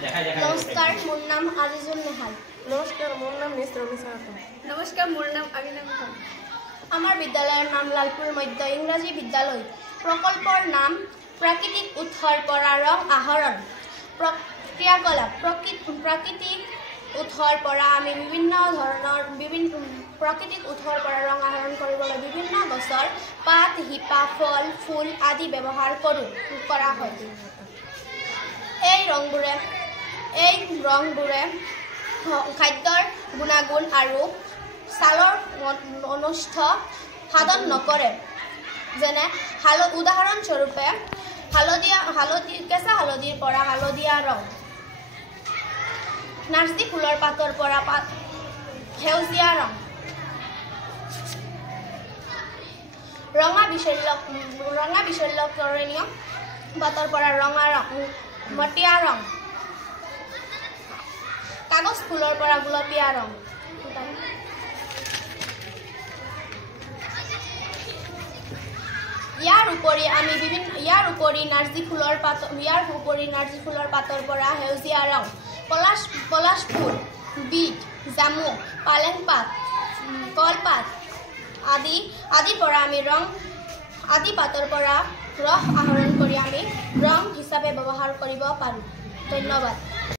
নমস্কাৰ, মোৰ নাম আজিজুল নেহাল। নমস্কাৰ, মোৰ নাম নিশ্চয়। নমস্কাৰ, মোৰ নাম আমিনা খান। আমাৰ বিদ্যালয়ৰ নাম লালপুৰ মধ্য ইংৰাজী বিদ্যালয়। প্ৰকল্পৰ নাম প্ৰাকৃতিক উৎসৰ পৰা ৰং আহৰণ। ক্ৰিয়াকলাপ প্ৰাকৃতিক উৎসৰ পৰা আমি বিভিন্ন প্ৰাকৃতিক উৎসৰ পৰা ৰং আহৰণ কৰিবলৈ বিভিন্ন গছৰ পাত, শিপা, ফল, ফুল আদি ব্যৱহাৰ কৰা হয়। এই ৰংবোৰে খাদ্যৰ গুণাগুণ আৰু ছালৰ অনিষ্ট সাধন নকৰে। যেনে উদাহৰণস্বৰূপে কেঁচা হালধিৰ পৰা হালধীয়া ৰং, নাৰ্জী ফুলৰ পাতৰ পৰা সেউজীয়া ৰং, ৰঙা বিশল্যকৰণীয় পাতৰ পৰা ৰঙা ৰং, মটীয়া ৰং, কাগজ ফুলৰ পৰা গোলপীয়া ৰং। ইয়াৰ উপৰি নাৰ্জী ফুলৰ পাতৰ পৰা সেউজীয়া ৰং, পলাশ ফুল, বিট, জামু, পালেং পাত, কলপাত আদিৰ পৰা আদি পাতৰ পৰা ৰস আহৰণ কৰি আমি ৰং হিচাপে ব্যৱহাৰ কৰিব পাৰোঁ। ধন্যবাদ।